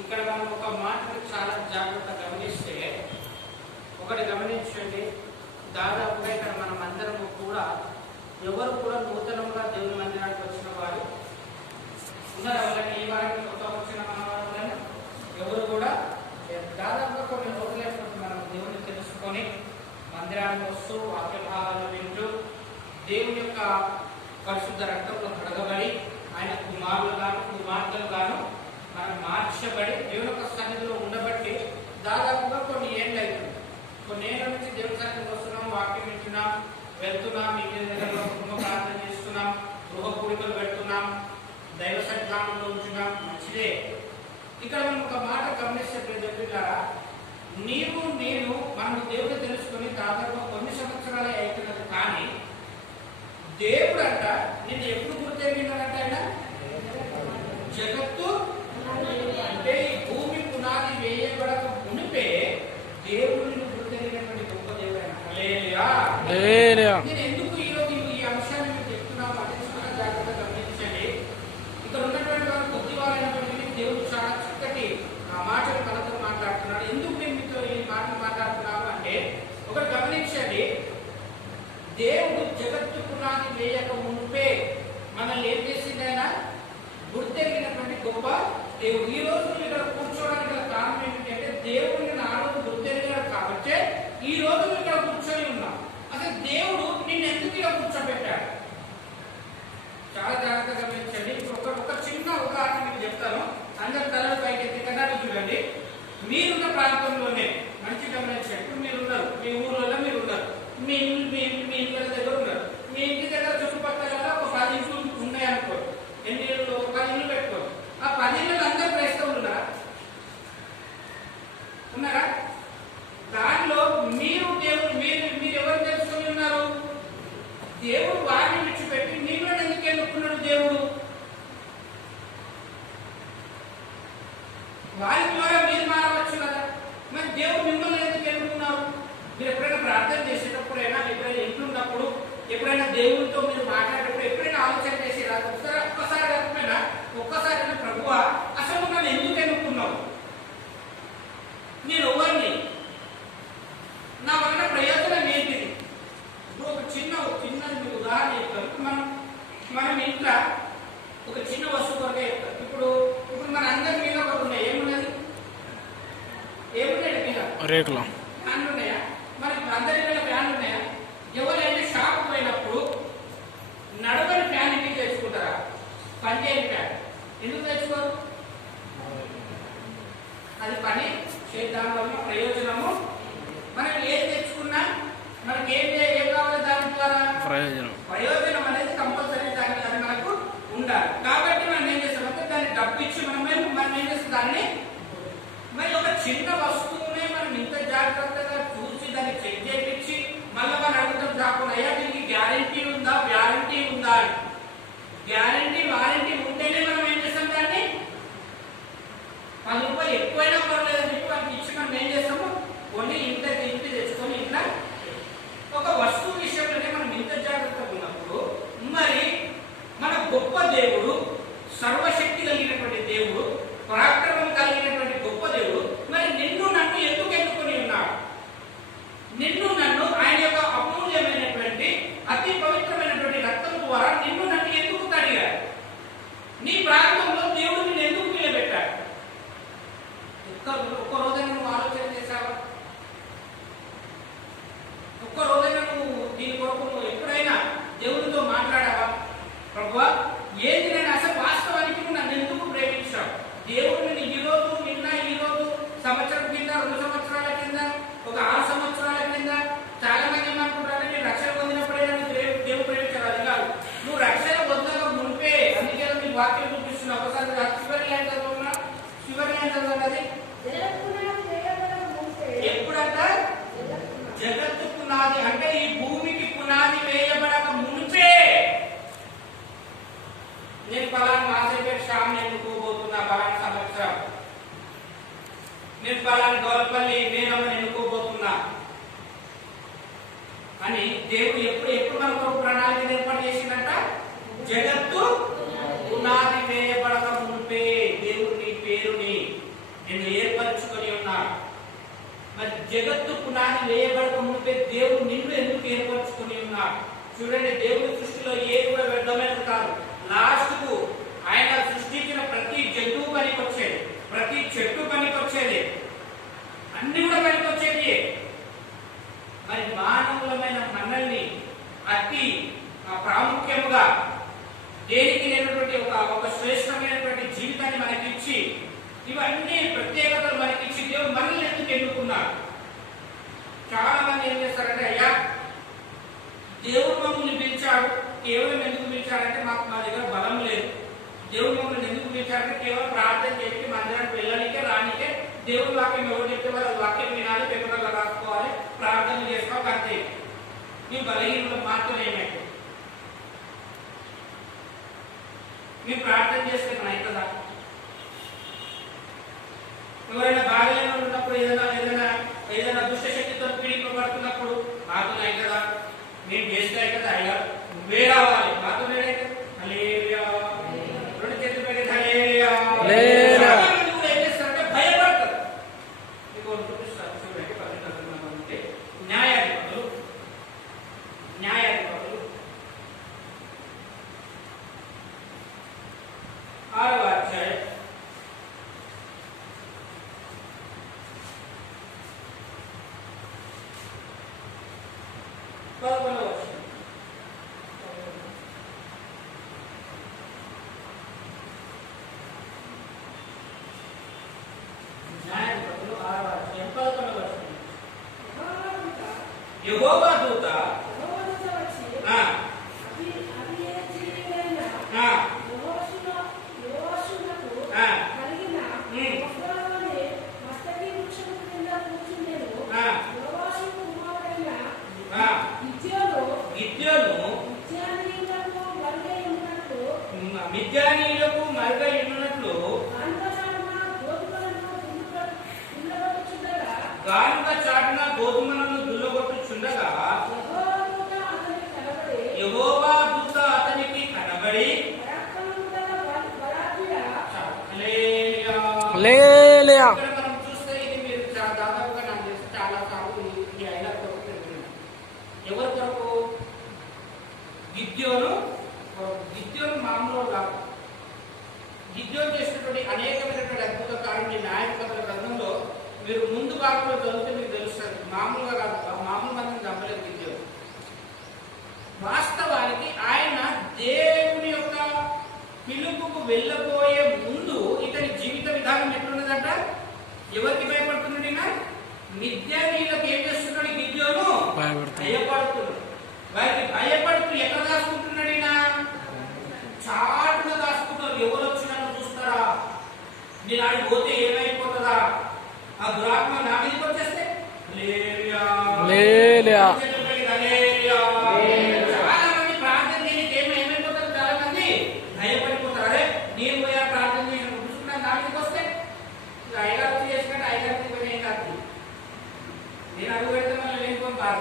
ఇక్కడ మనం ఒక మాటను చాలా జాగ్రత్తగా గమనిస్తే, ఒకటి గమనించండి, దాదాపుగా ఇక్కడ మనం అందరము కూడా ఎవరు కూడా నూతనంగా దేవుని మందిరానికి వచ్చిన వారు ఉన్నారు. వాళ్ళని ఈ వారికి కొత్త వచ్చిన మన వాళ్ళని ఎవరు కూడా దాదాపుగా కొన్ని రోజులైనప్పుడు మనం దేవుని తెలుసుకొని మందిరానికి వస్తూ వాక్య భాగాలు వింటూ దేవుని యొక్క పరిశుద్ధ రక్తంలో కడగబడి ఆయన కుమార్తెలుగాను మనం మార్చబడి దేవుని యొక్క సన్నిధిలో ఉండబట్టి దాదాపుగా కొన్ని ఏళ్ళు అవుతుంది. కొన్ని ఏళ్ళ నుంచి దేవుని సన్నిధికి వస్తున్నాం, వాక్యం వింటున్నాం, వెళ్తున్నాం, ఇంటి దగ్గర కుటుంబ ప్రార్థన చేస్తున్నాం, గృహ కూడికలు పెడుతున్నాం, దైవ సన్నిధానంలో ఉంటున్నాం, మంచిదే. ఇక్కడ మనం ఒక మాట గమనిస్తే ప్రజలారా, నీవు నేను మనం దేవుడు తెలుసుకొని దాదాపు కొన్ని సంవత్సరాలే అవుతున్నది. కానీ దేవుడు అంట నేను ఎప్పుడు గుర్తెరిగినాడంట, ఆయన జగత్తు అంటే ఈ భూమి పునాది వేయబడక మునిపే దేవుడు నిన్ను గుర్తెరిగినటువంటి గొప్ప దేవుడు ఆయన. హల్లెలూయా. నేను ఎందుకు ఈరోజు ఈ అంశాన్ని మీకు చెప్తున్నాను అంటే చాలా జాగ్రత్తగా గమనించండి. ఇక్కడ ఉన్నటువంటి వారు కొద్ది వారైనటువంటి దేవుడు చాలా చక్కటి మాటలు మనతో మాట్లాడుతున్నాడు. ఎందుకు నేను మీతో ఈ మాటలు మాట్లాడుతున్నాను అంటే, ఒకటి గమనించండి, దేవుడు జగత్తు పునాది వేయక మునిపే మనల్ని ఏం చేసింది, ఆయన గుర్తెరిగినటువంటి గొప్ప దేవుడు. ఈ రోజు ఇక్కడ కూర్చోవడానికి గల కారణం ఏమిటంటే, దేవుడిని నా రోజు గుర్తెరిగాడు కాబట్టి ఈ రోజు ఇక్కడ కూర్చొని ఉన్నాం. అసలు దేవుడు నిన్ను ఎందుకు ఇలా కూర్చోబెట్టాడు? చాలా జాగ్రత్తగా గమనించండి. ఇప్పుడు ఒక చిన్న ఉదాహరణ మీకు చెప్తాను. అందరి తలలు పైకెత్తి కన్నాడు చూడండి. మీరున్న ప్రాంతంలోనే మంచి గమనించండి. ఇప్పుడు మీరున్నారు, మీ ఊళ్ళో మీరు ఉన్నారు, మీ ఇంటి దగ్గర ఉన్నారు. మీ ఇంటి దగ్గర చుట్టుపక్కల ఒక 10 ఇళ్ళు ఉన్నాయనుకో, ఎన్ని ఇళ్ళు, 10 ఇళ్ళు పెట్టుకో. ఆ 10 ఇళ్ళు అందరూ క్రైస్తవులు ఉన్నారా? దానిలో మీరు దేవుడు మీరు ఎవరు తెలుసుకొని ఉన్నారు? దేవుడు వారిని విడిచిపెట్టి మీరు ఎందుకు ఎన్నుకున్నాడు? దేవుడు వారి ద్వారా మీరు మారవచ్చు కదా. మరి దేవుడు మిమ్మల్ని ఎందుకు ఎన్నుకున్నారు? మీరు ఎప్పుడైనా ప్రార్థన చేసేటప్పుడైనా, ఎప్పుడైనా ఇంట్లున్నప్పుడు, ఎప్పుడైనా దేవుడితో మీరు మాట్లాడేటప్పుడు ఎప్పుడైనా ఆలోచన చేసేదా? ఒక్కసారి కాకపోయినా ఒక్కసారైనా ప్రభువా అసలు నన్ను ఎందుకు ఎన్నుకున్నావు? నేను ఎవరిని? నా వలన ప్రయోజనం ఏంటిది? ఇప్పుడు ఒక చిన్న ఉదాహరణ చెప్తాను. మనం ఇంట్లో ఒక చిన్న వస్తువు కొరకే చెప్తాం. ఇప్పుడు మన అందరి మీద ఒకటి ఉన్నాయి. ఏమున్నది? మీద రేకులు ఫ్యాన్లు ఉన్నాయా? మరి అందరి మీద ఫ్యాన్లు ఉన్నాయా? ఎవరైనా షాప్ పోయినప్పుడు నడవని ఫ్యాన్ ఇంటికి తెచ్చుకుంటారా? పనిచేయని ఫ్యాన్ ఎందుకు తెచ్చుకోరు? అది పని చేద్దాం వల్ల ప్రయోజనము. మనం ఏది తెచ్చుకున్నా మనకి ఏం కావాలి? దాని ద్వారా ప్రయోజనం అనేది కంపల్సరీ అది మనకు ఉండాలి. కాబట్టి మనం ఏం చేస్తామంటే దాన్ని డబ్బిచ్చి మనం ఏం చేస్తాం, దాన్ని మరి ఒక చిన్న వస్తువునే మనం ఇంత జాగ్రత్తగా చూసి దాన్ని చెక్ చేయించి మళ్ళీ మనం అడుగుతాం కాకుండా, అయ్యా దీనికి గ్యారంటీ ఉందా, వ్యారంటీ ఉందా? గ్యారంటీ వారంటీ ఉంటేనే మనం ఏం చేస్తాం, దాన్ని 10 రూపాయలు ఎక్కువైనా పర్లేదని చెప్పి వాళ్ళకి ఇచ్చి మనం ఏం చేస్తాము, కొన్ని ఇంటి తెచ్చుకొని ఇట్లా ఒక వస్తువు విషయంలోనే మనం ఇంత జాగ్రత్తగా ఉన్నప్పుడు, మరి మన గొప్ప దేవుడు, సర్వశక్తి కలిగినటువంటి దేవుడు, పరాక్రమం కలిగినటువంటి గొప్ప దేవుడు మరి నిన్ను నన్ను ఎందుకు ఎన్నుకొని ఉన్నాడు? నిన్ను నన్ను ఆయన యొక్క అమూల్యమైనటువంటి అతి పవిత్రమైనటువంటి రక్తం ద్వారా నిన్ను నన్ను ఎందుకు కడిగాడు? నీ ప్రాంతంలో దేవుడు నిన్ను ఎందుకు నిలబెట్టాడు? ఒక్క రోజైనా నువ్వు ఆలోచన చేశావా? ఒక్క రోజైనా నువ్వు దీని కొరకు నువ్వు ఎప్పుడైనా దేవుడితో మాట్లాడావా? ప్రభువా ఏది నేను అసలు వాస్తవానికి నువ్వు నన్ను ఎందుకు ప్రేమించావు? దేవుడు నిన్ను ఈ రోజు సంవత్సరం కింద, 2 సంవత్సరాల కింద, ఒక 6 సంవత్సరాల కింద చాలా మంది ఏమనుకుంటారంటే నేను రక్షణ పొందినప్పుడైనా దేవుడు ప్రేమించాడు. అది కాదు, నువ్వు రక్షణ పొందక మునిపే. అందుకే నీ వాక్యం చూపిస్తున్నా. ఒకసారి చివరి లైన్ చదవండి. ఎప్పుడంట? జగత్తు పునాది అంటే ఈ భూమికి పునాది వేయబడక మునిపే నేను పలానా మాసేపేట శ్యామ్ ఎన్నుకోబోతున్నా, పలానా సంవత్సరం నేను పలానా గౌరపల్లి నేను ఎన్నుకోబోతున్నా అని దేవుడు ఎప్పుడు మన కొరకు ప్రణాళిక ఏర్పాటు చేసిందంట? జగత్తు పునాది వేయబడక మునిపే దేవుడు నీ పేరుని జగత్తు పునాది వేయబడక మునిపే దేవుడు నిన్ను ఎందుకు ఏర్పరచుకుని ఉన్నాడు? చూడండి, దేవుడి సృష్టిలో ఏది కూడా వ్యర్థమైనది కాదు. లాస్ట్ కు ఆయన సృష్టించిన ప్రతి జంతువు పనికి వచ్చేది, ప్రతి చెట్టు పనికి వచ్చేది, అన్ని కూడా పనికి వచ్చేది. మరి మానవులమైన మనల్ని అతి ప్రాముఖ్యముగా దేనికి లేనటువంటి ఒక శ్రేష్టమైనటువంటి జీవితాన్ని మనకిచ్చి, ఇవన్నీ ప్రత్యేకతలు మనకిచ్చి దేవుడు మనల్ని ఎందుకు ఎన్నుకున్నాడు? చాలా మంది ఏం చేస్తారంటే, అయ్యా దేవుడు మమ్మల్ని పిలిచాడు, కేవలం ఎందుకు పిలిచాడంటే మా దగ్గర బలం లేదు. దేవుడు మమ్మల్ని ఎందుకు పిలిచాడంటే కేవలం ప్రార్థన చేసి మందిరానికి వెళ్ళడానికే రానికే. దేవుడు వాక్యం ఎవరు చెప్తే వాళ్ళ వాక్యం వినాలి, పేపర్లో రాసుకోవాలి, ప్రార్థన చేసుకోవాలి, అంతే. మీ బలహీనలో మాత్రం ఏమైతే మేము ప్రార్థన చేస్తే మన అవుతుందా? ఎవరైనా బాగా ఉన్నప్పుడు ఏదైనా దుష్టశక్తితో పీడింపబడుతున్నప్పుడు మాతో అవుతుందా? మేము చేస్తే అవుతుందా? అయ్యా నువ్వే రావాలి, మాతో అవుతుంది. రెండు చేతులు పెట్టి ఏం చేస్తారంటే భయపడతారు. మీకు చూపిస్తారు చూడండి, పద్ధతి న్యాయాధిపతులు 6వ అధ్యాయం 11వ వచనం. న్యాయాధిపతులు 6వ అధ్యాయం 11వ వచనం. యెహోవా దూత మిద్యానీయులకు మరుగై ఉన్నట్లు గానుగ చాటున గోధుమలను దుల్లగొట్టుచుండగా యెహోవా దూత అతనికి కనబడి మనం చూస్తే ఇది మీరు దాదాపుగా నాకు తెలిసి చాలా సార్లు ఈ ఐలా కొరకు ఎవరి కొరకు? గిద్యోను మామూలు కాదు. గిద్యోను చేసినటువంటి అనేకమైనటువంటి అద్భుత కార్యాలు న్యాయాధిపతుల గ్రంథంలో మీరు ముందు భాగంలో చదివితే మీకు తెలుస్తుంది. మామూలుగా కాదు, మామూలు మందిని చంపలేదు గిద్యోను. వాస్తవానికి ఆయన దేవుని యొక్క పిలుపుకు వెళ్ళబోయే ముందు ఇతని జీవిత విధానం ఎట్లున్నదంట? ఎవరికి భయపడుతున్నాడు? ఈయన మిద్యానీయులకు ఏం చేస్తున్నాడు? గిద్యోను భయపడుతున్నాడు. వారికి భయపడుతూ ఎక్కడ దాచుకుంటున్నాడు? ఈయన చాటున దాచుకుంటారు. ఎవరు వచ్చి నన్ను చూస్తారా, నేను ఆడికి పోతే ఏమైపోతుందా, ఆ దురాత్మ నా మీదకి వచ్చేస్తే చాలా మంది ప్రార్థన చేయడానికి ఏమైపోతారు? చాలా మంది భయపడిపోతారు. అరే నేను పోయా ప్రార్థన చేయడం చూసుకున్నా నా మీదకి వస్తే ఐదారు చేసుకుంటే ఐదారు ఏం కాదు. నేను అడుగు పెడితే మళ్ళీ లేనిపోని బాధ,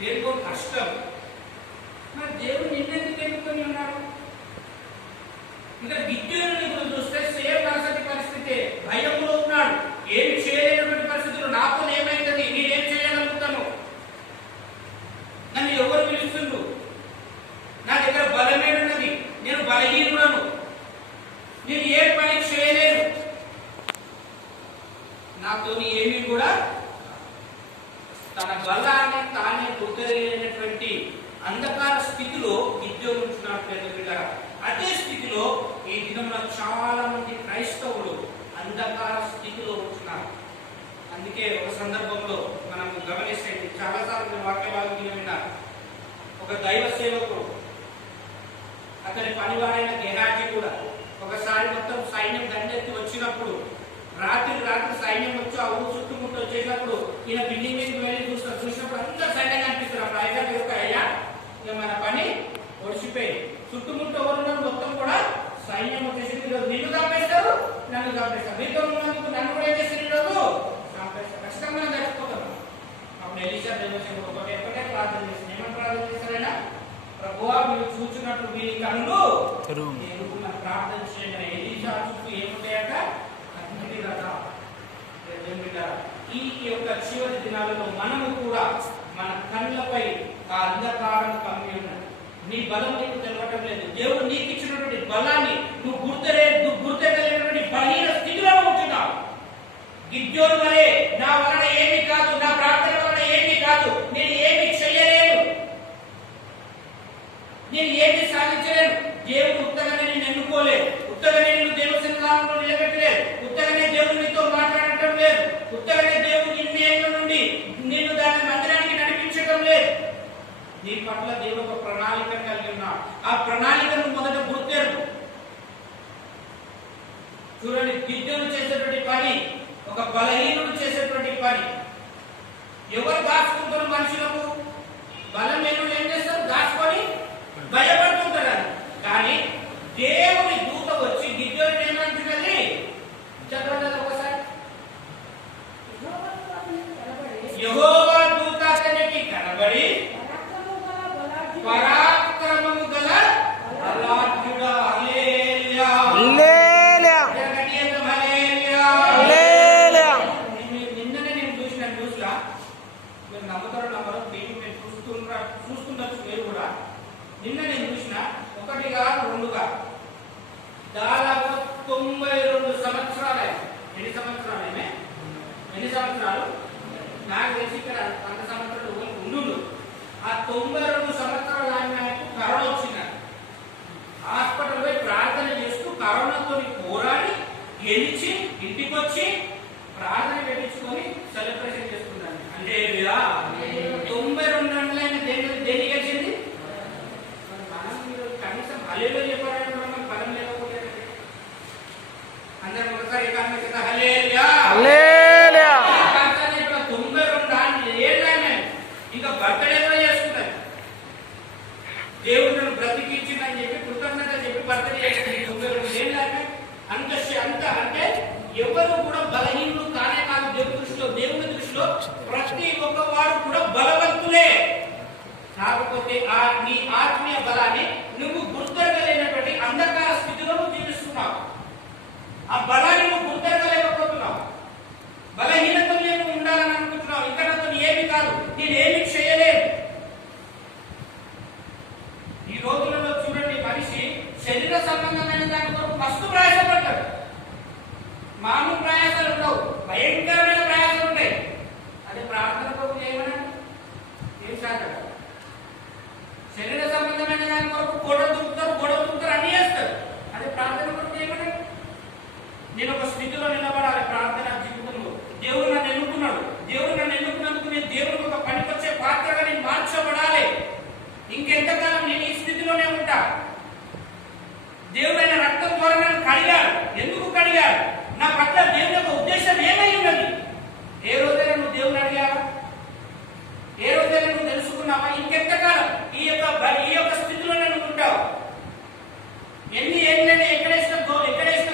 లేనిపోని కష్టం. మరి దేవుడు నిన్నెందుకు ఎన్నుకొని ఉన్నాడు? ఇంకా గిద్యోనుని గురించి చూస్తే సేమ్ పరిస్థితి, భయంలో ఉన్నాడు. ఏమి చేయలేనటువంటి పరిస్థితులు. నాతో ఏమైతుంది, నేనేం చేయగలుగుతాను, నన్ను ఎవరు పిలుస్తుండ్రు, నా దగ్గర బలమేడున్నది, నేను బలహీనుడను, నేను ఏ పని చేయలేను, నాతో ఏమీ కూడా తన బలాన్ని తానే గుర్తలేనటువంటి అంధకార స్థితిలో గిద్యోను ఉంటున్నాడు. అదే స్థితిలో ఈ దినంలో చాలా మంది క్రైస్తవులు అంధకార స్థితిలో ఉంటున్నారు. అందుకే ఒక సందర్భంలో మనం గమనిస్తే చాలాసార్లు వాక్యవాళ్ళు విన్నారు. ఒక దైవ సేవకుడు, అతని పనివాడైన గెహాజీ కూడా ఒకసారి మొత్తం సైన్యం దండెత్తి వచ్చినప్పుడు రాత్రి సైన్యం వచ్చి ఆ ఊరు చుట్టుముట్టు వచ్చేటప్పుడు ఈయన బిల్డింగ్ మీదకి వెళ్ళి చూసినప్పుడు అంతా సైన్యంగా అనిపిస్తారు. అప్పుడు ఐదారు యొక్క అయ్యా ఇక మన పని ఒడిచిపోయి చుట్టుముట్టు ఎవరున్నారు మొత్తం కూడా సైన్యం వచ్చేసి నిన్ను చంపేస్తారు, నన్ను చంపేస్తారు, మీతో ఉన్నందుకు నన్ను కూడా ఏం చేస్తారు? ఈరోజు చంపేస్తారు, ఖచ్చితంగా చచ్చిపోతాను. అప్పుడు ఎలీషా ఒకటే ప్రార్థన చేస్తారు. ఏమని ప్రార్థన చేస్తారైనా? ప్రభువా మీరు చూస్తున్నట్లు వీరి కళ్ళు మన ప్రార్థన చేయండి. ఎలీషా చుట్టూ ఏముంటాయట? అగ్ని రథ. ఈ యొక్క చివరి దినాలలో మనము కూడా మన కళ్ళపై ఆ అంధకారం కమ్మి ఉన్నది. నీ బలం నీకు తెలవటం లేదు. దేవుడు నీకు ఇచ్చినటువంటి బలాన్ని నువ్వు గుర్తెరగలేనటువంటి బలహీన స్థితిలో ఉంటున్నావు. గిద్యోను వలె నా వలన ఏమీ కాదు, నా ప్రార్థన వలన ఏమీ కాదు, నేను ఏమీ చెయ్యలేను, నేను ఏమీ సాధించలేను. దేవుడు ఉత్తగానే నేను ఎన్నుకోలేదు, ఉత్తగానే నేను దేవుని సన్నిధానంలో నిలబెట్టలేదు, ఉత్తగానే దేవుడు నీతో మాట్లాడటం లేదు, ఉత్తగానే దేవుడు ఇన్ని ఏళ్ళ నుండి నేను దాని మందిరానికి నడిపించడం లేదు. నీ పట్ల దేవుడు ఒక ప్రణాళిక కలిగి ఉన్నాడు. ఆ ప్రణాళికను మొదట గుర్తెరుగు. చూడండి, గిద్యోను చేసేటువంటి పని ఒక బలహీనుడు చేసేటువంటి పని. ఎవరు దాచుకుంటారు? మనుషులకు బలం లేని ఏం చేస్తారు? దాచుకొని భయపడుతుంటారు. కానీ దేవుని దూత వచ్చి గిద్యోను ఏమంటున్నది చెప్పండి ఒకసారి. యెహోవా దూత అతనికి కనబడి పరాక్రమము గల బలాఢ్యుడా, హల్లెలూయా హల్లెలూయా హల్లెలూయా. నిన్ననే నేను చూసిన న్యూస్లా, మీరు నమ్ముతారో నమ్మరో, మీకు నేను చూస్తుండొచ్చు మీరు కూడా. నిన్న నేను చూసిన 1 కాదు 2 కాదు, దాదాపు 92 సంవత్సరాలు. ఎన్ని సంవత్సరాలు? ఎన్ని సంవత్సరాలు? నాకు తెలిసి ఇక్కడ 100 సంవత్సరాలు ఉండు. ఆ 92 సంవత్సరాలు ఆయనకు కరోనా వచ్చింది. హాస్పిటల్ పోయి ప్రార్థన చేస్తూ కరోనాతో పోరాడి గెలిచి ఇంటికి వచ్చి ప్రార్థన పెట్టించుకొని సెలబ్రేషన్ చేసుకున్నాను. అంటే 92 గంటలైన దేని గెలిచింది. మనం కనీసం హల్లెలూయా చెప్పాలని మనకు బలం లేకపోతే అందరం ఒకసారి ఏకాంతంగా హల్లెలూయా హల్లెలూయా. 92 ఏళ్ళైనా ఇంకా బర్త్డే కూడా చేసుకున్నాను. దేవుడు నన్ను బ్రతికించిందని చెప్పి కృతజ్ఞత చెప్పి బర్త్డే చేసుకుని 92 ఏళ్ళైనా అంత అంటే ఎవరు కూడా బలహీనులు కానే కాదు. దేవుని దృష్టిలో ప్రతి ఒక్కవాడు కూడా బలవంతులే. కాకపోతే నీ ఆత్మీయ బలాన్ని నువ్వు గుర్తెరగలేనటువంటి అంధకార స్థితిలో నువ్వు జీవిస్తున్నావు. ఆ బలాన్ని నువ్వు గుర్తెరగలేకపోతున్నావు. బలహీనతలో నువ్వు ఉండాలని అనుకుంటున్నావు. ఇంకా నాతో ఏమి కాదు, నేనేమి చేయలేను. ఈ రోజులలో చూడండి, మనిషి శరీర సంబంధమైన దాని కొరకు మస్తు ప్రయాసపడ్డాడు. మామూలు ప్రయాసాలు ఉండవు, భయంకరమైన ప్రయాసాలు ఉంటాయి. అదే ప్రార్థన కొరకు చేయమనండి, ఏం సాధన? శరీర సంబంధమైన దాని కొరకు గొడవ దుక్కుతారు అన్ని చేస్తారు. అదే ప్రార్థన కొరకు చేయమనండి. నేను ఒక స్థితిలో నిలబడాలి ప్రార్థన జీవితంలో. దేవుడు నన్ను ఎన్నుకున్నాడు. దేవుడు నన్ను ఎన్నుకున్నందుకు నేను దేవుడికి ఒక పనికొచ్చే పాత్రగా నేను మార్చబడాలి. ఇంకెంతకాలం నేను ఈ స్థితిలోనే ఉంటా? దేవుడు ఆయన రక్తం ద్వారా నన్ను కడిగాడు. ఎందుకు కడిగాడు? నా పట్ల దేవుని యొక్క ఉద్దేశం ఏమై ఉన్నది? ఏ రోజైనా నువ్వు దేవుని అడిగావా? ఏ రోజైనా నువ్వు తెలుసుకున్నావా? ఇంకెంతకాలం ఈ యొక్క స్థితిలోనే నువ్వు ఉంటావు? ఎన్ని ఏళ్ళైనా ఎక్కడేసిన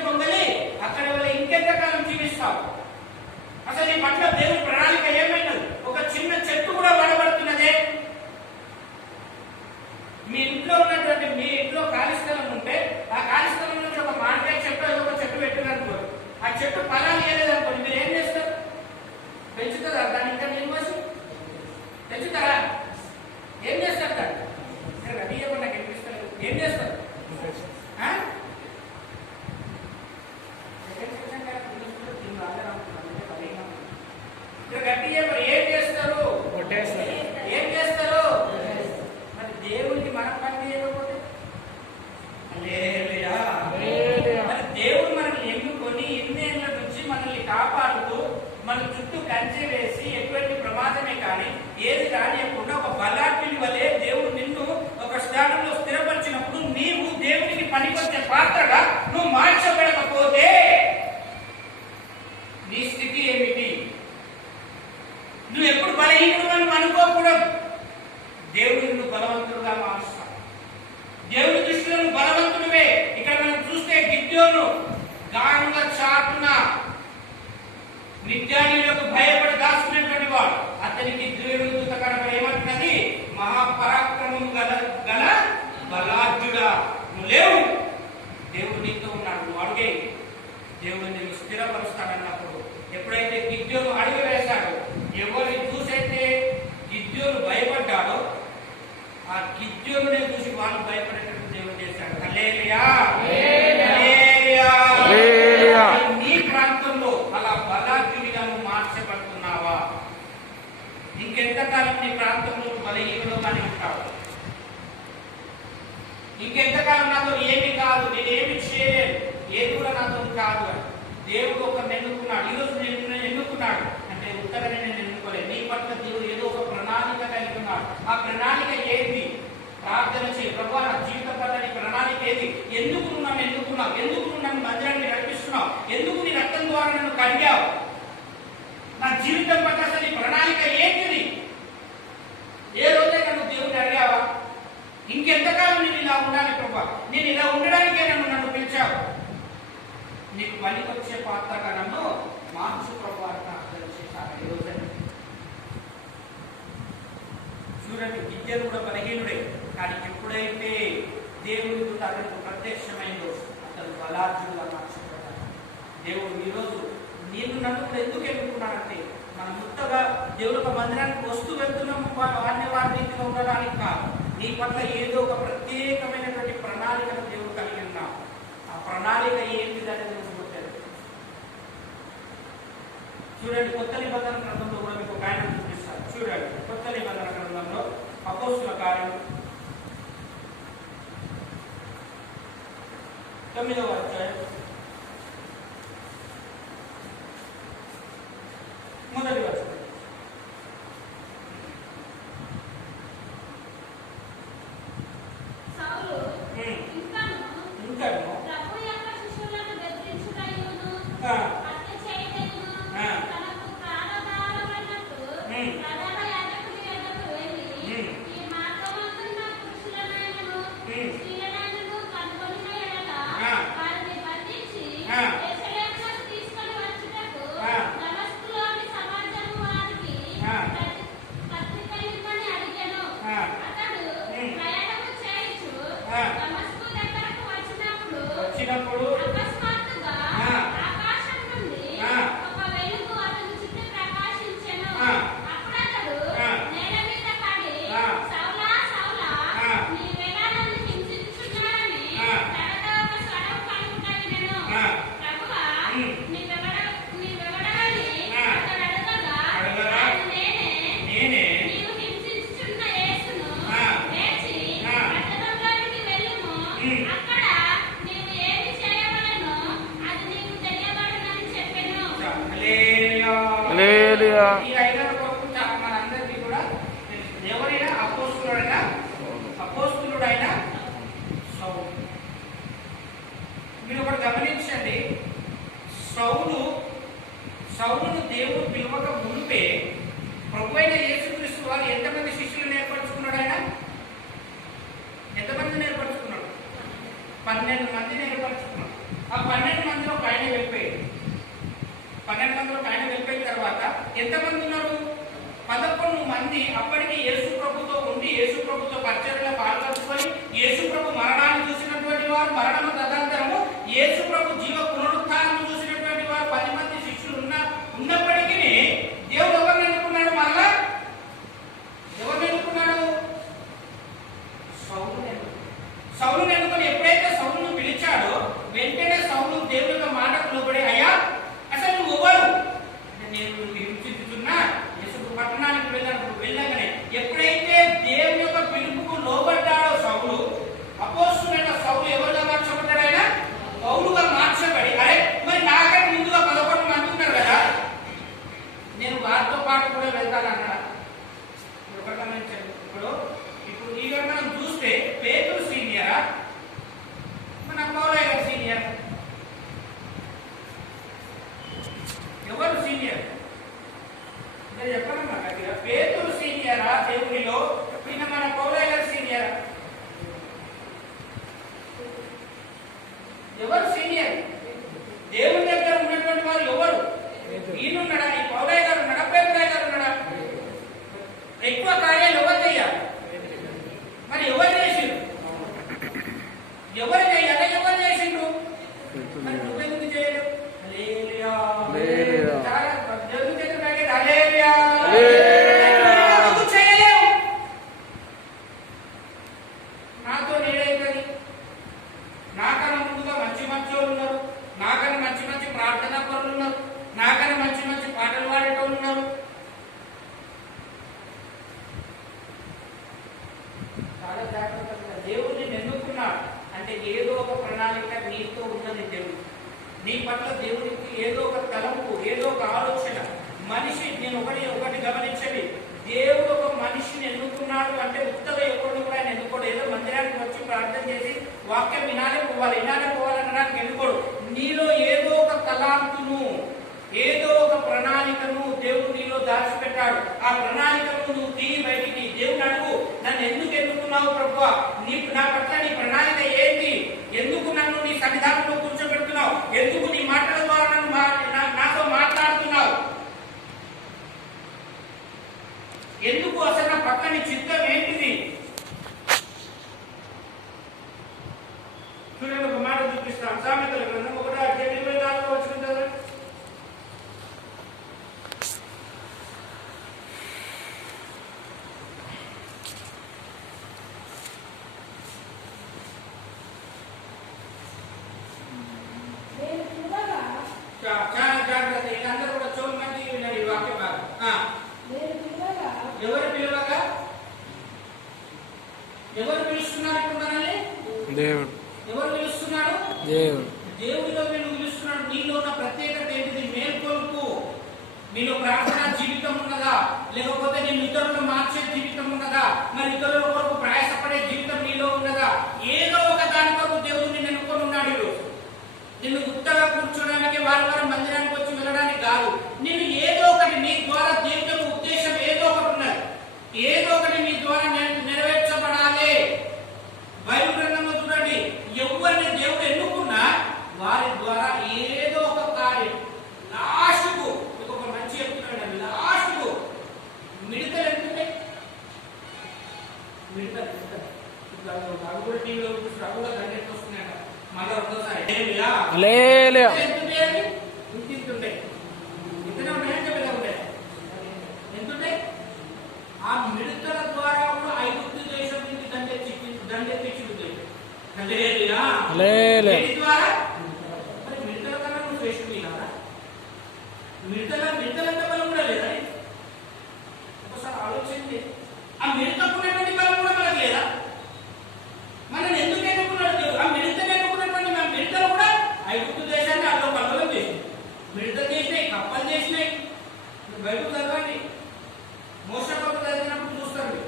గొంగలి అక్కడ వల్ల ఇంకెంతకాలం జీవిస్తావు? అసలు ఈ పట్ల దేవుని ప్రణాళిక ఏమైనది? ఒక చిన్న చెట్టు కూడా వాడబడుతున్నదే. మీ ఇంట్లో ఖాళీ స్థలం ఉంటే ఆ ఖాళీ స్థలం నుంచి ఒక మామిడికాయ చెట్టు ఏదో ఒక చెట్టు పెట్టిననుకో, ఆ చెట్టు ఫలాలు వేయలేదనుకోండి, మీరు ఏం చేస్తారు? పెంచుతారా దాన్ని? ఇంకా నేను వచ్చి పెంచుతారా? ఏం చేస్తారు దాన్ని? రెడీ అవ్వండి, నాకు వినిపిస్తారు. ఏం చేస్తారు? గట్టిగా ఏం చేస్తారు? ఏం చేస్తారు? మరి దేవుడికి మన పని చేయకపోతే మరి దేవుడు మనల్ని ఎన్నుకొని ఇన్నేళ్ల నుంచి మనల్ని కాపాడుతూ మన చుట్టూ కంచె వేసి ఎటువంటి ప్రమాదమే కానీ ఏది రానియకుండా ఒక బలాఢ్యుని వలె దేవుడు నిన్ను ఒక స్థానంలో స్థిరపరిచినప్పుడు నీవు దేవుడికి పనికొచ్చే పాత్రగా నువ్వు మార్చబడకపోతే నీ స్థితి ఏమిటి? నువ్వు ఎప్పుడు బలహీనుడు అని అనుకోకూడదు. దేవుడు నిన్ను బలవంతుడుగా మారుస్తాడు. దేవుని దృష్టిలో నువ్వు బలవంతుడివే. ఇక్కడ మనం చూస్తే గిద్యోను గానుగ చాటున మిద్యానీయులకు భయపడి దాచుకునేటువంటి వాడు. అతనికి దేవుని దూత కనుక ఏమంటున్నది? మహాపరాక్రమం గల బలాఢ్యుడా, నువ్వు లేవు, దేవుడు నీతో ఉన్నాడు, నువ్వు అడిగే, దేవుడు నిన్ను స్థిరపరుస్తాడన్నప్పుడు ఎప్పుడైతే గిద్యోను అడుగు వేశాడు, గిద్యోనునే చూసి వాళ్ళు భయపడేటట్టు దేవుడు చేశాడు. హల్లెలూయా. నీ ప్రాంతంలో అలా బలాఢ్యుడిగా మార్చబడుతున్నావా? ఇంకెంతకాలం నీ ప్రాంతంలో బలహీనుడుగానే ఉంటావు? ఇంకెంతకాలం నాతో ఏమి కాదు, నేనేమి చేయలేను, ఏది కూడా నాతో కాదు అని దేవుడు ఒకరిని ఎన్నుకున్నాడు. ఈరోజు నేను ఎన్నుకున్నాడు అంటే ఉత్తగానే నేను ఎన్నుకోలేదు. నీ పట్ల దేవుడు ఏదో ఒక ప్రణాళిక కలిగి ఉన్నాడు. ఆ ప్రణాళిక ఏది? ప్రార్థన చేయి, ప్రభువా నా జీవిత పద్ధతి ప్రణాళిక ఏది? ఎందుకు నన్ను ఎన్నుకున్నావు? ఎందుకు నువ్వు నన్ను మందిరాన్ని నడిపిస్తున్నావు? ఎందుకు నీ రక్తం ద్వారా నన్ను కడిగావు? నా జీవితం పట్ల అసలు నీ ప్రణాళిక ఏంటిది? ఏ రోజే నన్ను దేవుడిని అడిగావా? ఇంకెంతకాలం నేను ఇలా ఉండాలి ప్రభువా? నేను ఇలా ఉండడానికే నన్ను పిలిచావు. నీకు పనికొచ్చే పాత్రగా నన్ను మార్చు ప్రభువా అని ప్రార్థన చేశాను. ఈ రోజు చూడండి, గిద్యోను కూడా బలహీనుడే, కానీ ఎప్పుడైతే దేవుడి అతనికి ప్రత్యక్షమైందో అతను బలాఢ్యుడుగా మార్చబడ్డాడు. దేవుడు ఈరోజు నన్ను కూడా ఎందుకు ఎన్నుకున్నాడంటే మనం ముత్తగా దేవుడు ఒక మందిరానికి వస్తూ వెళ్తున్నాము వారి రీతిలో ఉండడానికి కాదు. నీ పట్ల ఏదో ఒక ప్రత్యేకమైనటువంటి ప్రణాళికను దేవుడు కలిగి ఉన్నాం. ఆ ప్రణాళిక ఏంటిదని దేవుడు కొట్టాడు. చూడండి, కొత్త నిబంధన గ్రంథంలో కూడా మీకు ఒక ఆయన చూపిస్తారు. చూడండి, కొత్త నిబంధన గ్రంథంలో అపోస్తుల కార్యం 9వ అధ్యాయం 1వ వచనం. అపోస్తలుడైన సౌలు. మీరు ఒకటి గమనించండి, సౌలును దేవుడు పిలువక మునిపే ప్రభువైన యేసుక్రీస్తు వారు ఎంతమంది శిష్యులను ఏర్పరచుకున్నాడు? ఆయన ఎంతమందిని ఏర్పరచుకున్నాడు? 12 మందిని ఏర్పరచుకున్నాడు. ఆ 12 మందిలో ఆయన వెళ్ళిపోయాడు. 12 మందిలో ఆయన వెళ్ళిపోయిన తర్వాత ఎంతమంది ఉన్నారు? 11 మంది అప్పటికి యేసు ప్రభుతో ఉండి యేసు ప్రభుతో పరిచర్యలో పాల్గొంచుకొని యేసు ప్రభు మరణాన్ని చూసినటువంటి వారు, మరణము తదనంతరము యేసు ప్రభు జీవ పునరుత్థానం చూసినటువంటి వారు 10 మంది శిష్యులు ఉన్నప్పటికీ దేవుడు ఎవరిని ఎన్నుకున్నాడు? మరలా ఎవరిని ఎన్నుకున్నాడు? సౌలుని ఎన్నుకొని ఎప్పుడైతే సౌలును పిలిచాడో వెంటనే సౌలు దేవుడి యొక్క మాటకు లోబడి, అయ్యా అసలు నువ్వు ఎవరు? నేను హింసిస్తున్నా పట్టణానికి వెళ్ళగానే ఎప్పుడైతే దేవుని యొక్క పిలుపుకు లోబడ్డాడో సౌలు, అపోస్తలుడైన సౌలు ఎవరుగా మార్చబడ్డాడు? ఆయన పౌలుగా మార్చబడి, అరే మరి నాకంటే ముందుగా 11 మంది ఉన్నారు కదా, నేను వారితో పాటు కూడా వెళ్తాను అన్నాడు. ఇప్పుడు ఈ మనం చూస్తే పేతురు సీనియరా, మన పౌలయ్య గారు సీనియర్? ఎవరు సీనియర్? చెప్పండి. పేతురు సీనియరా దేవునిలో? ఈయన మన పౌలయ్య గారు సీనియరా? ఎవరు సీనియర్? దేవుని దగ్గర ఉన్నటువంటి వారు ఎవరు? ఈయనున్నాడా? ఈ పౌలయ్య గారు ఉన్నాడా? పేతురయ్య గారు ఉన్నాడా? ఎక్కువ కార్యాలు ఎవరు చేయాలి? మరి ఎవరు చేసిండు? ఎవరు చేయాలి? ఎవరు చేసిండు? మరి నువ్వెందుకు చేయలేవు? చాలా దేవుని దగ్గర పట్ల దేవుడికి ఏదో ఒక తలంపు, ఏదో ఒక ఆలోచన. మనిషి నేను ఒకటి గమనించండి, దేవుడు ఒక మనిషిని ఎన్నుకున్నాడు అంటే ఉత్తగా ఎవరిని కూడా ఆయన ఎన్నుకోడు. ఏదో మందిరానికి వచ్చి ప్రార్థన చేసి వాక్యం వినాలి పోవాలనడానికి ఎన్నుకోడు. నీలో ఏదో ఒక తలాంతును, ఏదో ఒక ప్రణాళికను దేవుడు నీలో దాచిపెట్టాడు. ఆ ప్రణాళికను నువ్వు తీయి బయటికి. దేవుడు అడుగు, నన్ను ఎందుకు ఎన్నుకున్నావు ప్రభువా? నా పట్ల నీ ప్రణాళిక ఏంటి? ఎందుకు నన్ను నీ సన్నిధానంలో కూర్చోబెడుతున్నావు? ఎందుకు నీ మాటల ద్వారా నాతో మాట్లాడుతున్నావు? ఎందుకు అసలు నా పట్ల నీ చిత్తం ఏంటిది? చూడండి, ఒక మాట చూపిస్తాను. సామెతల గ్రంథం 1:24 వచనం చదవండి. చాలా జాగ్రత్త, అందరూ కూడా చోటు మంది వినండి ఈ వాక్య భాగం. ఎవరు పిలవగా? ఎవరు పిలుస్తున్నారు ఇప్పుడు మనల్ని? దేవుడు. ఎవరు పిలుస్తున్నాడు? దేవుడు. దేవుడిలో నేను పిలుస్తున్నాడు. నీలో ఉన్న ప్రత్యేకత ఏంటిది? మేల్కొల్పు. నీలో ప్రార్థనా జీవితం ఉన్నదా? లేకపోతే నేను ఇతరులను మార్చే జీవితం ఉన్నదా? మరి ఇతరుల కొరకు ప్రయాసపడే జీవితం నీలో ఉన్నదా? ఏదో ఒక దాని కొరకు దేవుడు నిన్ను ఎన్నుకొని ఉన్నాడు. నిన్ను గుర్తగా కూర్చోడానికి వారం మందిరానికి వచ్చి వెళ్ళడానికి కాదు. నేను ఏదో ఒకటి నీ ద్వారా దేవుని యొక్క ఉద్దేశం ఏదో ఒకటి ఉన్నది. ఏదో ఒకటి నీ ద్వారా నెరవేర్చబడాలి. బైబిల్ గ్రంథంలో చూడండి, ఎవరిని దేవుడు ఎన్నుకున్నా వారి ద్వారా ఏదో ఒక కార్యం లాస్ట్కు ఒక మంచి చెప్తున్నాడు. లాస్ట్కు మిడతలు ఎంతుంటాయి? మిడతలు అవి కూడా టీవీలో అవి కూడా గంటెట్ వస్తున్నాయట. మళ్ళీ రెండోసారి ఎంతుంటాయి? ఆ మిడతల ద్వారా కూడా ఐగుప్తు దేశం నుంచి దండెత్తించుంది. ద్వారా మరి మిడతల కన్నా నువ్వు శ్రేష్ఠుడి కదా? మిడతలంత బలం కూడా లేదా? ఒకసారి ఆలోచించి, ఆ మిడతకున్నటువంటి బలం కూడా మనకు లేదా? మనల్ని ఎందుకు ఎన్నుకున్నాడు దేవుడు? ఆ మిడతను ఎన్నుకున్నటువంటి మన మిడతలు కూడా ఐగుప్తు దేశాన్ని అల్లో కల్లోలం చేసింది. మిడతలు చేసినాయి, కప్పలు చేసినాయి. బైబిల్ చదవండి, మోసే కప్పలు చదివినప్పుడు చూస్తారు.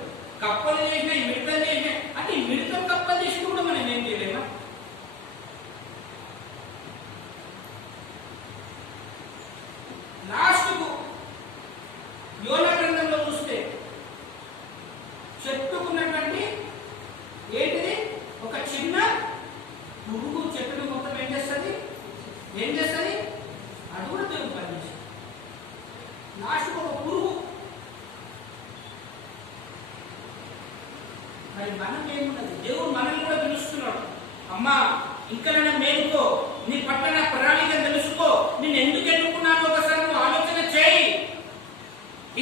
కప్పలు చేసినాయి, మిడతలు చేసినాయి. అంటే ఈ మిడతలు కప్పలు చేసి కూడా మనం ఏం చేయలేమా? లాస్ట్కు యోనా గ్రంథంలో చూస్తే చెట్టుకున్నటువంటి ఏంటిది? ఒక చిన్న పురుగు చెట్టును మొత్తం ఏం చేస్తుంది? అది కూడా దేవుడు పనిచేస్తుంది. లాస్ట్కు ఒక పురుగు. మరి మనం ఏమున్నది? దేవుడు మనల్ని కూడా పిలుస్తున్నాడు. అమ్మా, ఇంకా నన్ను మేలుకో, నీ పట్ల నా ప్రణాళిక తెలుసుకో, నేను ఎందుకు ఎన్నుకున్నాను ఒకసారి నువ్వు ఆలోచన చేయి.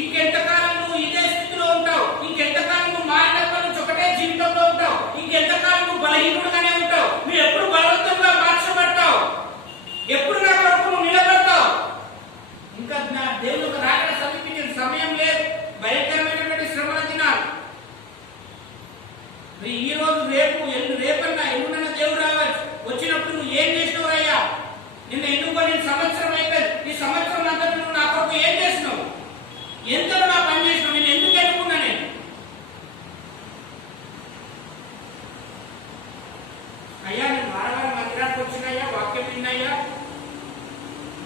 ఇంకెంతకాలం నువ్వు ఇదే స్థితిలో ఉంటావు? ఇంకెంతకాలం నువ్వు మారినప్పటి నుంచి ఒకటే జీవితంలో ఉంటావు? ఇంకెంతకాలం నువ్వు బలహీనుడుగానే ఉంటావు? నువ్వు ఎప్పుడు బలవంతంగా మార్చబడతావు? ఎప్పుడు నా కొరకు నువ్వు నిలబడతావు? ఇంకా నా దేవుడు రాకడ సమీపించిన సమయం లేదు. భయంకరమైనటువంటి శ్రమల దినాలు. ఈ రోజు రేపన్నా ఎన్నున్న దేవుడు రావచ్చు. వచ్చినప్పుడు నువ్వు ఏం చేసినావు అయ్యా? నిన్ను ఎన్నుకొని సంవత్సరం అయిపోయింది. ఈ సంవత్సరం అంతా నువ్వు నా కొరకు ఏం చేసినావు? ఎంతలో నా పని చేసినావు? నేను ఎందుకు ఎన్నుకున్నా? నేను అయ్యా, నేను వారం మందిరానికి వచ్చినాయ్యా, వాక్యం విన్నాయ్యా,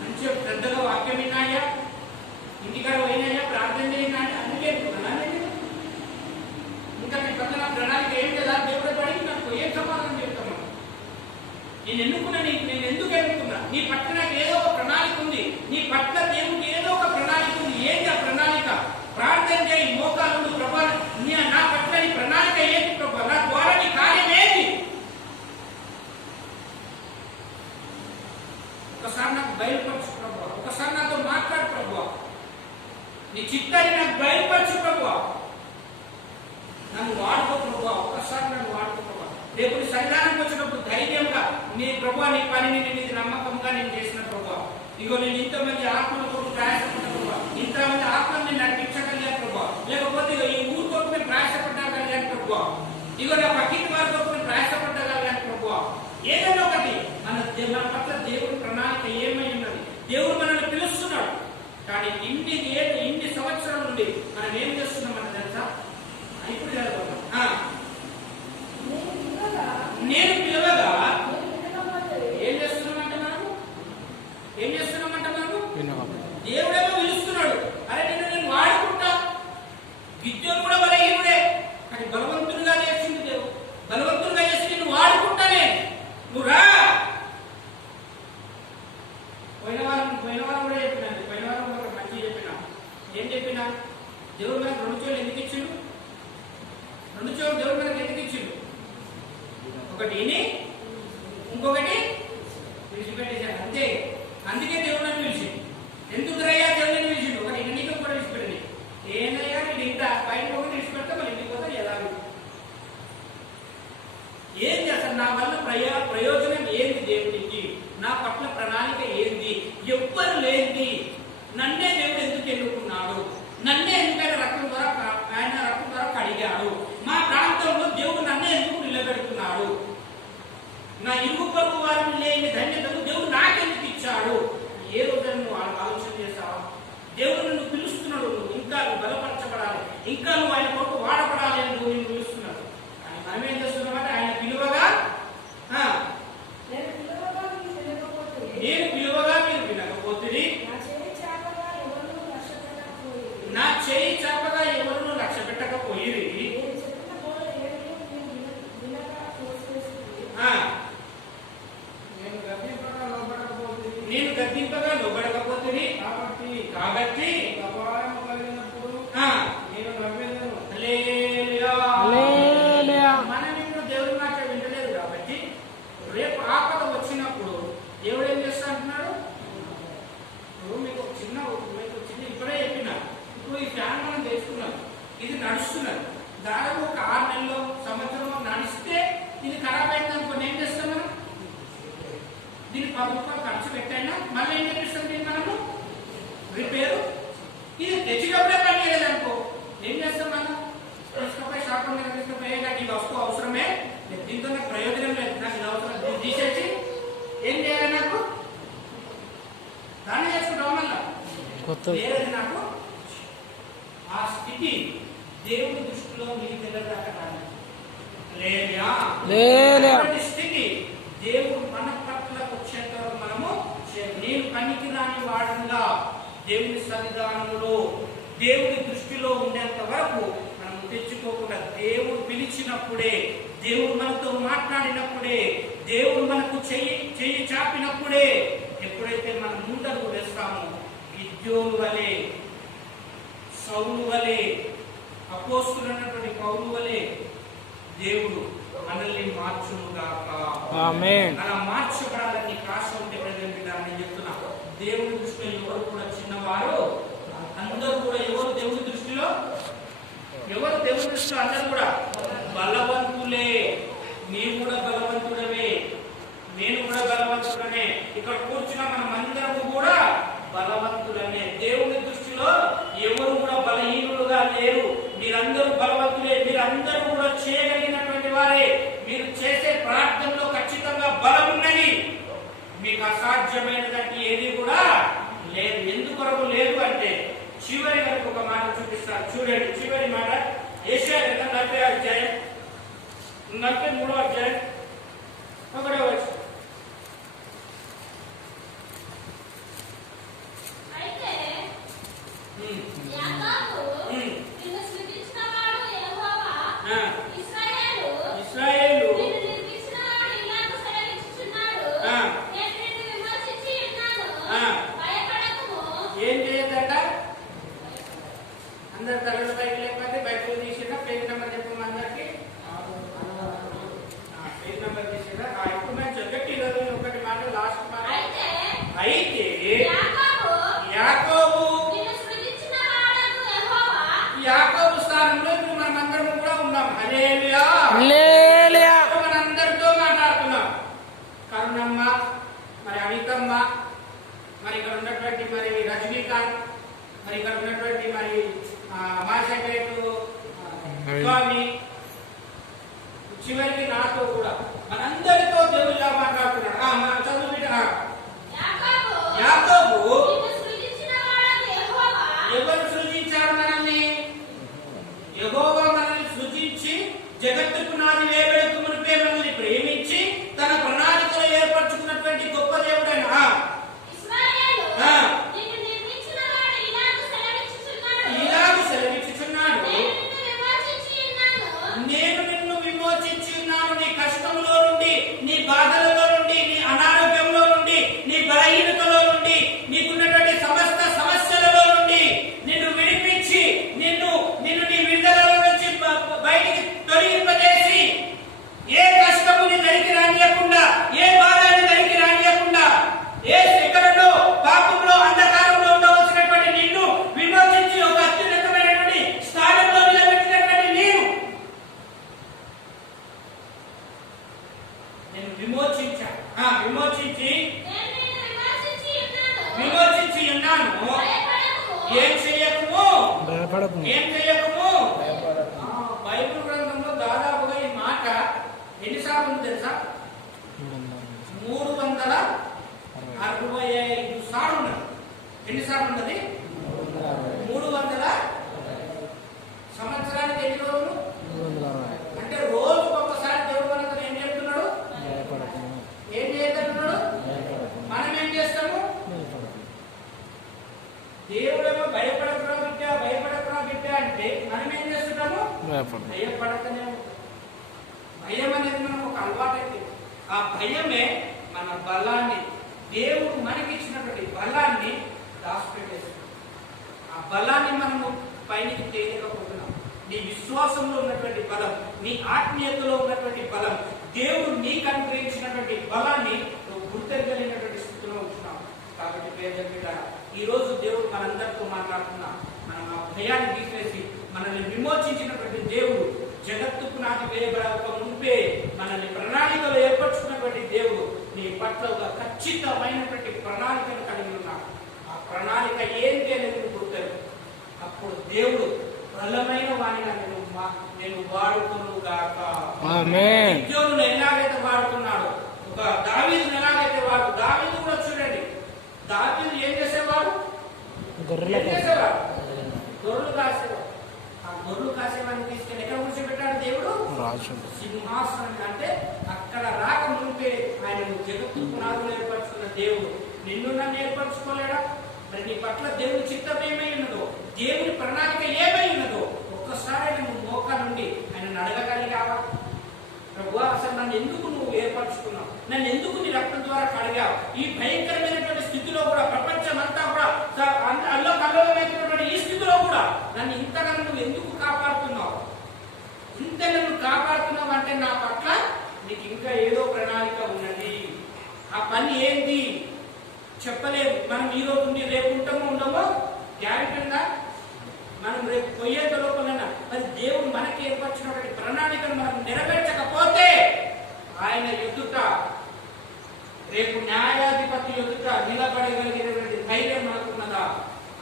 మంచిగా పెద్దగా వాక్యం విన్నాయ్యా, ఇంటికాడ పోయినాయ్యా, ప్రార్థన చేయినా, అందుకే ఎన్నుకున్నా. ఇంకా నీ పట్ల నా ప్రణాళిక ఏం లేదా? దేవుడు పడి నాకు ఏం సమాధానం చెప్తాను? నేను ఎన్నుకున్నా, నేను ఎందుకు ఎన్నుకున్నా? నీ పట్ల నాకు ఏదో ఒక ప్రణాళిక ఉంది. నీ పట్ల దేవుడికి ఏదో ఒక ప్రణాళిక ఉంది. ఏంటి ఆ ప్రణాళిక? ప్రార్థన చేయి, మోకాలు ప్రభా, నా పట్ల నీ ప్రణాళిక ఏంటి ప్రభా? నా ద్వారా నీ కార్యం ఏంటి? ఒకసారి నాకు బయలుపరచు ప్రభా, ఒకసారి నాతో మాట్లాడు ప్రభా, నీ చిత్తాన్ని నాకు బయలుపరచు ప్రభా, నన్ను వాడుకో ప్రభా, ఒక్కసారి నన్ను వాడుకో ప్రభా. రేపు సన్నిధానానికి వచ్చినప్పుడు ధైర్యంగా నీ ప్రభా, నీ పనిని నేను నమ్మకంగా నేను చేసిన ప్రభా, ఇగో నేను ఇంతమంది ఆత్మల కొరకు ప్రయాసపడ్డ ప్రభా, ఇంతమంది ఆత్మని నడిపించగలిగాను ప్రభా, లేకపోతే ఈ ఊరు కొరకు నేను ప్రయాసపడగలిగాను ప్రభా, ఇగో నా పక్కింటి వారి కొరకు నేను ప్రయాసపడగలిగాను ప్రభా. ఏదైనా ఒకటి మన మన పట్ల దేవుడి ప్రణాళిక ఏమై ఉన్నది. దేవుడు మనల్ని పిలుస్తున్నాడు. కానీ ఇన్ని సంవత్సరాల నుండి మనం ఏం చేస్తున్నామని తెలుసా? ఇప్పుడు చదువుతాం. నేను పిలవగా ఏం చేస్తున్నామంటే మనము దేవుడేమో పిలుస్తున్నాడు. అరే నేను వాడుకుంటా. గిద్యోను కూడా బలహీనుడే, కానీ బలవంతుడిగా చేసింది దేవుడు. బలవంతుడిగా చేసి నేను వాడుకుంటానే, నువ్వు రా. పోయిన వారం కూడా చెప్పినాను. పోయిన వారం కూడా మంచిగా చెప్పినా. ఏం చెప్పినా? దేవుడు మనకు 2 చెవులు ఎందుకు ఇచ్చిండు? 2 చెవులు దేవుడు మనకు ఎందుకు ఇచ్చిండు? ఒకటి విని ఇంకొకటి విడిచిపెట్టేశాడు అంతే. అందుకే దేవుడు నన్ను పిలిచిండు. ఎందుకు రయ్యా దేవుడిని పిలిచిండు? ఒకటి నీకు కూడా విడిచిపెట్టండి. ఏనయ్యా నేను ఇంత బయట ఒకటి విడిచిపెడతా, మళ్ళీ ఇంటికి పోతా. ఎలాగో ఏం చేస్తాను? నా వల్ల ప్రయోజనం ఏంది? దేవుడికి నా పట్ల ప్రణాళిక ఏంది? ఎవ్వరు లేంది. నన్నే దేవుడు ఎందుకు ఎన్నుకున్నాడు? నన్నే ఎందుకైనా రక్తం ద్వారా కడిగాడు? మా ప్రాంతంలో దేవుడు నన్నే ఎందుకు నిలబెడుతున్నాడు? నా ఇరుగు పొరుగు వారిని లేని ధన్యతను దేవుడు నాకెందుకు ఇచ్చాడు? ఏ రోజు నువ్వు ఆలోచన చేస్తావా? దేవుడు నిన్ను పిలుస్తున్నాడు. నువ్వు ఇంకా బలపరచబడాలి, ఇంకా నువ్వు ఆయన కొరకు వాడబడాలి అని నువ్వు నిన్ను పిలుస్తున్నాడు. కానీ మనం ఏం చేస్తున్నామంటే ఆయన పిలువగా నేను పిలువగా మీరు వినకపోతే, నా చేయి చాపగా ఎవరు లక్ష్య పెట్టకపోయి, నేను గద్దింపగా లోబడకపోతే, కాబట్టి మనం ఇప్పుడు దేవుడి మాట వింటలేదు. కాబట్టి రేపు ఆపద వచ్చినప్పుడు దేవుడు ఏం చేస్తా అంటున్నాడు? మీకు చిన్న ఇప్పుడే చెప్పిన, ఇప్పుడు ఈ ఫ్యాన్ మనం తెచ్చుకున్నాం, ఇది నడుస్తున్నది. దాదాపు ఒక 6 నెలలు సంవత్సరం నడిస్తే ఇది ఖరాబ్ అయింది అనుకోండి, ఏం చేస్తాం మనం? దీన్ని 10 రూపాయలు ఖర్చు పెట్టైనా మళ్ళీ ఏం చేపిస్తాం? దీన్ని మనము రిపేరు. ఇది తెచ్చినప్పుడే పని చేయలేదు అనుకో, ఏం చేస్తాం మనం? తీసుకుపోయి షాప్ మీద తీసుకుపోయి నాకు ఈ వస్తువు అవసరమే, దీంతో నాకు ప్రయోజనం లేదు, నాకు ఇది అవసరం, తీసేసి ఏం చేయాలి? నాకు దాన్ని చేసుకుంటాం మళ్ళా వేరేది. నాకు ఆ స్థితి దేవుడి దృష్టిలో మీకు తెలియదాకా స్థితి దేవుడు మన పట్ల వచ్చేంత మనము నేను పనికి రాని వాడంగా దేవుని సన్నిధానంలో దేవుడి దృష్టిలో ఉండేంత వరకు మనం తెచ్చుకోకుండా, దేవుడు పిలిచినప్పుడే, దేవుడు మనతో మాట్లాడినప్పుడే, దేవుడు మనకు చెయ్యి చాపినప్పుడే, ఎప్పుడైతే మనం ముందడుగు వేస్తామో, గిద్యోను వలె, సౌలు వలె, అపోస్తులైనటువంటి పౌలు వలె దేవుడు మనల్ని మార్చునుగాక. ఆమేన్. అలా మార్చబడాలని కాశ ఉంటే ప్రజలు చెప్తున్నా. దేవుడి దృష్టిలో ఎవరు కూడా చిన్నవారు, అందరూ కూడా ఎవరు దేవుడి దృష్టిలో అందరూ కూడా బలవంతులే. నీవు కూడా బలవంతుడమే, నేను కూడా బలవంతుడమే. ఇక్కడ కూర్చున్న మనం అందరము కూడా బలవంతులమే. దేవుని దృష్టిలో ఎవరు కూడా బలహీనులుగా లేరు. మీరందరూ బలవంతులే. మీరందరూ కూడా చేయగలిగినటువంటి వారే. మీరు చేసే ప్రార్థనలో ఖచ్చితంగా బలం ఉన్నది. మీకు అసాధ్యమైనదంటే ఏది కూడా లేదు. ఎందుకొరకు లేదు అంటే చివరి వరకు ఒక మాట చూపిస్తారు. చూడండి, చివరి మాట యెషయా 40వ అధ్యాయం 43వ అధ్యాయం 1వ వచనం. ఏం చేయొద్దట? అందరు తరగతి బయట లేకపోతే బయట తీసిన పేజ్ నెంబర్ చెప్పండి అందరికి. పేజ్ నెంబర్ తీసిన ఇప్పుడు మేము చెప్పి ఒకటి మాట లాస్ట్ మాట. అయితే యాకోబు స్థానంలో ఇప్పుడు మనమందరం కూడా ఉన్నాం. హల్లెలూయా. మనందరితో మాట్లాడుతున్నాం. కరుణమ్మ, మరి అమితమ్మ, మరి ఇక్కడ ఉన్నటువంటి మరి రజనీకాంత్, మరి ఇక్కడ ఉన్నటువంటి మరి మా సెక్రటరీ స్వామి, చివరికి నాతో కూడా మనందరితో దేవుళ్ళ మాట్లాడుతున్నాడు. మన చదువు బిడ్డ యాకోబు ఎవరు సృజించారు మనల్ని? యెహోవా మనల్ని సృజించి జగత్తు పునాది వేయబడక మునుపే మనల్ని ప్రేమించి తన ప్రణాళికలో ఏర్పరచుకున్నటువంటి గొప్ప దేవుడైన ఇలాగూ సెలవిచ్చుచున్నాడు, నేను నిన్ను విమోచించి ఉన్నాను. నీ కష్టములో నుండి, నీ బాధలలో నుండి, నీ అనారోగ్యంలో నుండి, నీ బలహీనతలో నుండి, నీకున్నటువంటి సమస్త సమస్యలలో నుండి నిన్ను విడిపించి నిన్ను నీ విడుదలలో నుంచి బయటికి తొలగింపజేసి ఏ కష్టము నీ దగ్గరికి రానియకుండా, ఏ బాధ నీ దగ్గరికి రానియకుండా, ఏ శిఖరంలో పాపంలో అంధకారంలో ఉండవలసినటువంటి నిన్ను విమోచించి ఒక అత్యున్నతమైనటువంటి స్థానంలో నిలబెట్టినటువంటి నేను విమోచించి ఉన్నాను. ఏం చేయకము, బైబిల్ గ్రంథంలో దాదాపుగా ఈ మాట ఎన్నిసార్లు ఉంది తెలుసా? 365 సార్లు ఉన్నది. ఎన్నిసార్లు ఉన్నది? 300 సంవత్సరానికి ఎన్ని రోజులు? అంటే రోజుకు ఒక్కసారి దేవుడు మనతో ఏం చెప్తున్నాడు? ఏం చేయగలుగుతున్నాడు? మనం ఏం చేస్తాము? దేవుడేమో భయపడకురా బిడ్డ అంటే మనం ఏం చేస్తున్నాము? భయపడకనే. భయం అనేది మనకు ఒక అలవాటైతే ఆ భయమే మన బలాన్ని, దేవుడు మనకి ఇచ్చినటువంటి బలాన్ని దాచిపెట్టేస్తుంది. ఆ బలాన్ని మనము పైకి తేలికపోతున్నాం. నీ విశ్వాసంలో ఉన్నటువంటి బలం, నీ ఆత్మీయతలో ఉన్నటువంటి బలం, దేవుడు నీకు అనుగ్రహించినటువంటి బలాన్ని నువ్వు గుర్తెరగలిగినటువంటి స్థితిలో ఉంటున్నావు. కాబట్టి పేద బిడ్డ, ఈ రోజు దేవుడు మనందరితో మాట్లాడుతున్నా. మనం ఆ భయాన్ని తీసేసి మనల్ని విమోచించినటువంటి దేవుడు, జగత్తు పునాది వేయబడక మునిపే మనల్ని ప్రణాళికలో ఏర్పరచుకున్నటువంటి దేవుడు నీ పట్ల ఒక ఖచ్చితమైనటువంటి ప్రణాళికను కలిగి ఉన్నాడు. ఆ ప్రణాళిక ఏంటి అనేది గుర్తెరు. అప్పుడు దేవుడు బలమైన వాణిగా నేను వాడుకును గాక. గిద్యోనును ఎలాగైతే వాడుకున్నాడు, ఒక దావీదును ఎలాగైతే దావీదు కూడా చూడండి, దావీదు ఏం చేసేవాడు? గొర్రెలు కాసేవాడు. ఆ గొర్రెలు కాసేవాడిని తీసుకెళ్ళి ఎక్కడ కూర్చోబెట్టాడు దేవుడు? సింహాసనం. అంటే అక్కడ రాక ముందే ఆయన జగత్తు పునాదులు ఏర్పరచుకున్న దేవుడు నిన్ను నన్ను ఏర్పరచుకోలేడా? మరి నీ పట్ల దేవుని చిత్తం ఏమై ఉన్నదో, దేవుని ప్రణాళిక ఏమై ఉన్నదో ఒక్కసారి నువ్వు మోకా నుండి ఆయన అడగగలిగావా? ప్రభువా, అసలు నన్ను ఎందుకు నువ్వు ఏర్పరచుకున్నావు? నన్ను ఎందుకు నీ రక్తం ద్వారా కడిగావు? ఈ భయంకరమైనటువంటి స్థితిలో కూడా, ప్రపంచం అంతా కూడా అల్లకల్లోలమైనటువంటి ఈ స్థితిలో కూడా నన్ను ఇంతగా నువ్వు ఎందుకు కాపాడుతున్నావు? ఇంత నన్ను కాపాడుతున్నావు అంటే నా పట్ల నీకు ఇంకా ఏదో ప్రణాళిక ఉన్నది. ఆ పని ఏంటి చెప్పలేదు. మనం ఈ రోజు ఉండి రేపు ఉంటామో ఉండమో గ్యారెంటీ ఉందా? మనం రేపు పోయేంత లోపల మరి దేవుడు మనకి ఏర్పరిచినటువంటి ప్రణాళికను మనం నెరవేర్చకపోతే ఆయన ఎదుట, రేపు న్యాయాధిపతి ఎదుట నిలబడగలిగినటువంటి ధైర్యం మనకున్నదా?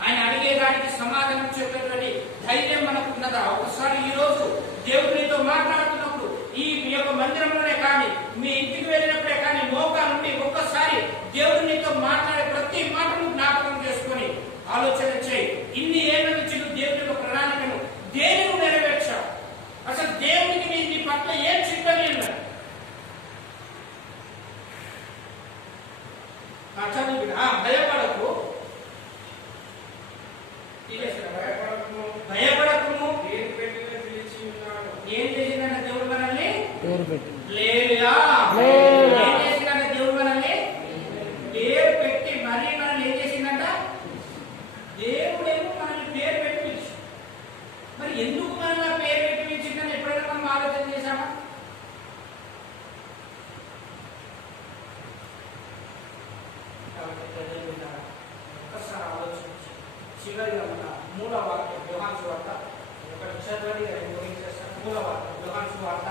ఆయన అడిగేదానికి సమాధానం చెప్పేటువంటి ధైర్యం మనకున్నదా? ఒకసారి ఈ రోజు దేవుడితో మాట్లాడుతున్నప్పుడు ఈ యొక్క మందిరంలోనే కానీ, మీ ఇంటికి వెళ్ళినప్పుడే కానీ, మోకా నుండి ఒక్కసారి దేవుడితో మాట్లాడే ప్రతి మాటను జ్ఞాపకం చేసుకొని ఆలోచన చేయి. ఇన్ని ఏళ్ల నుంచి నువ్వు దేవుడి యొక్క ప్రణాళికను దేనిని నెరవేర్చావు? అసలు దేవుడికి నీ పట్ల ఏం చిత్తని ఉన్నారు? భయపడకు, భయపడకు. ఏం చేసిందన్న దేవుడు మనల్ని? లేదా ఏం చేసిందంట దేవుడు మనల్ని? పేరు పెట్టి మరీ మనల్ని ఏం చేసిందంట? దేవుడేమో మనల్ని పేరు పెట్టి పిలిచి, మరి ఎందుకు మనల్ని పేరు పెట్టి పిలిచిందని ఎప్పుడైనా మనం ఆలోచన చేశామా? ఒక్కసారి ఆలోచించి చివరిగా మన మూల వాక్యం యోహాను సువార్త, ఒకటి చదవని ముగించేస్తాను. మూల వాక్యం యోహాను సువార్త,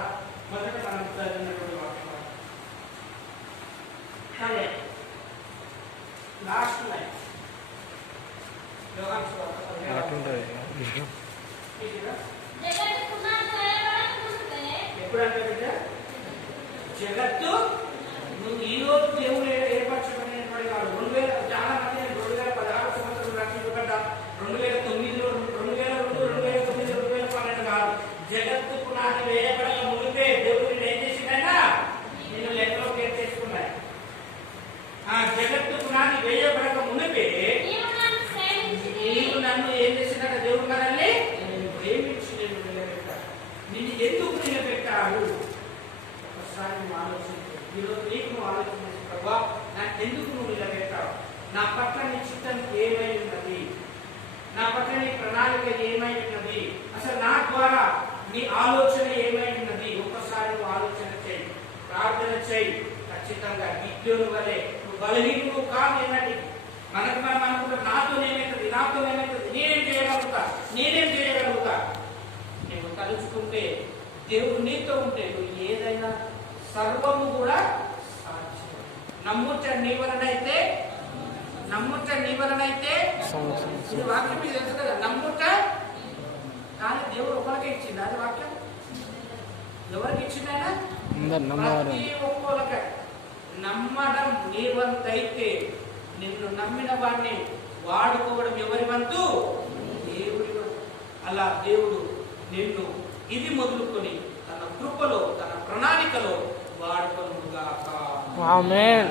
మొదట మనం చదివినటువంటి వాక్యం లాస్ట్ లైన్ యోహాను సువార్త ఎప్పుడంటే బిడ్డ, జగత్తు నువ్వు ఈ రోజు దేవుడు ఏర్పరచు ఈరోజు నీకు నువ్వు ఆలోచన చేసి, ప్రభా నాకు ఎందుకు నువ్వు నిలబెట్టావు, నా పట్ల నీ చిత్తం ఏమై ఉన్నది, నా పట్ల నీ ప్రణాళిక ఏమై ఉన్నది, అసలు నా ద్వారా నీ ఆలోచన ఏమై ఉన్నది. ఒక్కసారి నువ్వు ఆలోచన చేయి, ప్రార్థన చేయి. ఖచ్చితంగా గిద్యోను వలె నువ్వు బలహీనుడు కాదేనని మనకు మనం అనుకుంటే నాతోనేమవుతుంది, నేనేం చేయగలుగుతా. నువ్వు తలుచుకుంటే, దేవుడు నీతో ఉంటే నువ్వు ఏదైనా సర్వము కూడా సాధ్యం. నమ్ముట నీ వలనైతే ఇది వాక్యం మీకు తెలుసు కదా. నమ్ముట కానీ దేవుడు ఒకరికే ఇచ్చింది అది వాక్యం. ఎవరికి ఇచ్చింది ఆయన? ప్రతి ఒక్కరికి. నమ్మడం నీ వంతైతే నిన్ను నమ్మిన వాడిని వాడుకోవడం ఎవరి వంతు? దేవుడి వంతు. అలా దేవుడు నిన్ను ఇది మొదలుకొని తన కృపలో తన ప్రణాళికలో వాడుకొనుగాక. ఆమేన్.